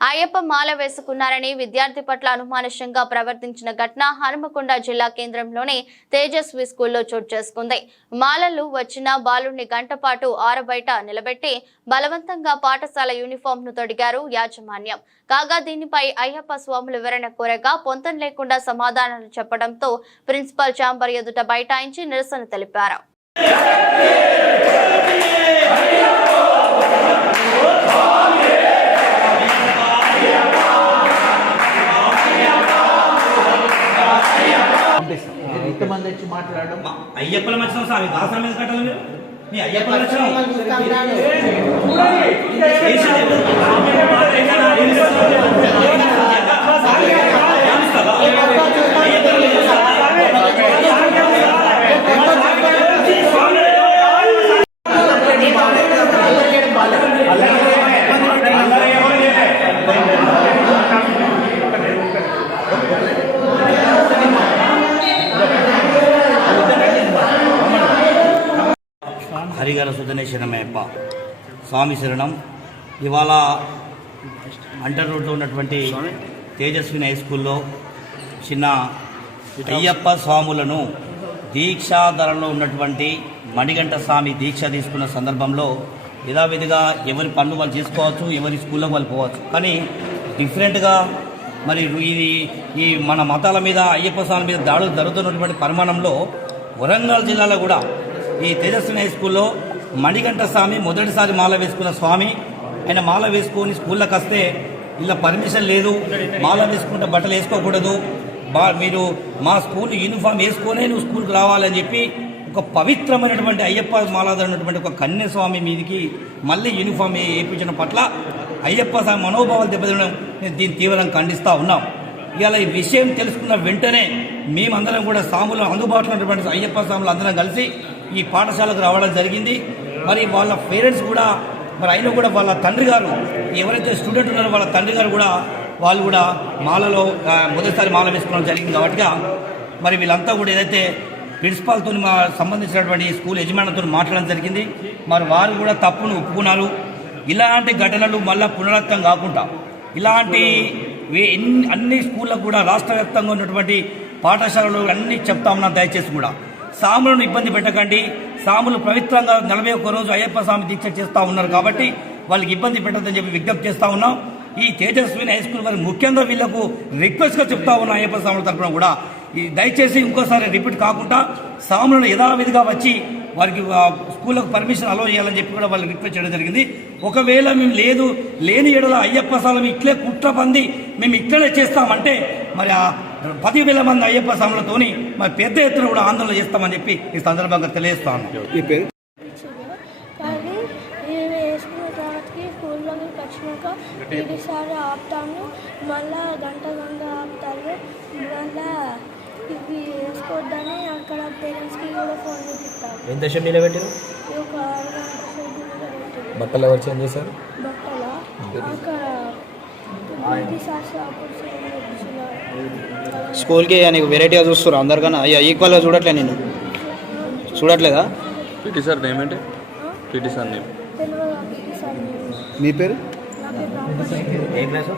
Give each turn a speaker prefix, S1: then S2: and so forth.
S1: అయ్యప్ప మాల వేసుకున్నారని విద్యార్థి పట్ల అనుమానుషంగా ప్రవర్తించిన ఘటన హనుమకొండ జిల్లా కేంద్రంలోని తేజస్వి స్కూల్లో చోటు చేసుకుంది. మాలలు వచ్చిన బాలుడిని గంట పాటు ఆరబయట నిలబెట్టి బలవంతంగా పాఠశాల యూనిఫామ్ను తొడిగారు యాజమాన్యం. కాగా దీనిపై అయ్యప్ప స్వాములు వివరణ కోరగా పొంతం లేకుండా సమాధానాలు చెప్పడంతో ప్రిన్సిపల్ చాంబర్ ఎదుట బైఠాయించి నిరసన తెలిపారు.
S2: ఎంతమంది వచ్చి మాట్లాడడం
S3: అయ్యప్పల మచ్చం స్వామి దాసరం మీద కట్టాలి మీరు? మీ అయ్యప్పల మచ్చం సుధనే శరణమయ్యప్ప స్వామి శరణం. ఇవాళ అంటర్ రోడ్లో ఉన్నటువంటి తేజస్విని హై స్కూల్లో చిన్న అయ్యప్ప స్వాములను దీక్షాధరలో ఉన్నటువంటి మణిగంట స్వామి దీక్ష తీసుకున్న సందర్భంలో యథావిధిగా ఎవరి పనులు వాళ్ళు చేసుకోవచ్చు ఎవరి స్కూల్లో వాళ్ళు పోవచ్చు. కానీ డిఫరెంట్గా మరి ఇది ఈ మన మతాల మీద అయ్యప్ప స్వామి మీద దాడులు జరుగుతున్నటువంటి పరిమాణంలో వరంగల్ జిల్లాలో కూడా ఈ తేజస్విని హై స్కూల్లో మణికంఠ స్వామి మొదటిసారి మాల వేసుకున్న స్వామి. ఆయన మాల వేసుకొని స్కూల్లోకి వస్తే ఇలా పర్మిషన్ లేదు మాల వేసుకుంటే బట్టలు వేసుకోకూడదు. బా మీరు మా స్కూల్ యూనిఫామ్ వేసుకొనే నువ్వు స్కూల్కి రావాలని చెప్పి ఒక పవిత్రమైనటువంటి అయ్యప్ప మాలాధరమైనటువంటి ఒక కన్యస్వామి మీదికి మళ్ళీ యూనిఫామ్ వేయించడం పట్ల అయ్యప్ప స్వామి మనోభావాలు దెబ్బతినడం నేను దీన్ని తీవ్రంగా ఖండిస్తూ ఉన్నాం. ఇవాళ ఈ విషయం తెలుసుకున్న వెంటనే మేమందరం కూడా స్వాములు అందుబాటులో ఉన్నటువంటి అయ్యప్ప స్వాములు అందరం కలిసి ఈ పాఠశాలకు రావడం జరిగింది. మరి వాళ్ళ పేరెంట్స్ కూడా మరి అయినా కూడా వాళ్ళ తండ్రి గారు ఎవరైతే స్టూడెంట్ ఉన్నారో వాళ్ళ తండ్రి గారు కూడా వాళ్ళు కూడా మాలలో మొదటిసారి మాల వేసుకోవడం జరిగింది కాబట్టి మరి వీళ్ళంతా కూడా ఏదైతే ప్రిన్సిపాల్తో మా సంబంధించినటువంటి స్కూల్ యజమానులతో మాట్లాడడం జరిగింది. మరి వారు కూడా తప్పును ఒప్పుకున్నారు. ఇలాంటి ఘటనలు మళ్ళా పునరావృతం కాకుండా ఇలాంటి అన్ని స్కూళ్ళకు కూడా రాష్ట్ర వ్యాప్తంగా ఉన్నటువంటి పాఠశాలలు అన్నీ చెప్తా ఉన్నాం దయచేసి కూడా. సాములను ఇబ్బంది పెట్టకండి. సాములు పవిత్రంగా నలభై ఒక్క రోజు అయ్యప్ప స్వామి దీక్ష చేస్తూ ఉన్నారు కాబట్టి వాళ్ళకి ఇబ్బంది పెట్టద్దని చెప్పి విజ్ఞప్తి చేస్తూ ఉన్నాం. ఈ తేజస్విని హై స్కూల్ వారి ముఖ్యంగా వీళ్ళకు రిక్వెస్ట్గా చెప్తా ఉన్న అయ్యప్ప స్వాముల తరఫున కూడా. ఈ దయచేసి ఇంకోసారి రిపీట్ కాకుండా సాములను యథావిధిగా వచ్చి వారికి స్కూళ్ళకు పర్మిషన్ అలో చేయాలని చెప్పి కూడా వాళ్ళు రిక్వెస్ట్ చేయడం జరిగింది. ఒకవేళ మేము లేదు లేని ఎడల అయ్యప్ప స్వామి ఇట్లే కుట్ర పంది మేము ఇట్లనే చేస్తామంటే మరి ఆ పదివేల మంది అయ్యప్ప స్వాములతోని మరి పెద్ద ఎత్తున కూడా ఆందోళన చేస్తామని చెప్పి ఈ సందర్భంగా తెలియజేస్తాను.
S2: ఈ పేరు?
S4: కానీ ఇవి వేసుకున్న తర్వాతకి స్కూల్లోకి వచ్చినాక ఇది సారి ఆపుతాను. మళ్ళా గంట గంట ఆపుతారు. మళ్ళా ఇవి వేసుకోవద్దని అక్కడ పేరెంట్స్కి కూడా ఫోన్ చూపిస్తారు.
S5: ఎంతసేపు నిలబెట్టారు?
S4: ఇది ఒక.
S5: బట్టలు ఎవరు చేంజ్ చేశారు?
S4: బట్టల? అక్కడ సార్ అప్పుడు.
S6: స్కూల్కి నీకు వెరైటీగా చూస్తారు అందరికన్నా అయ్యా ఈక్వల్గా చూడట్లే నేను చూడట్లేదా?
S7: పీటీ సార్ నేమ్ ఏంటి? PT sir name.
S2: మీ పేరు.
S5: ఏ క్లాసు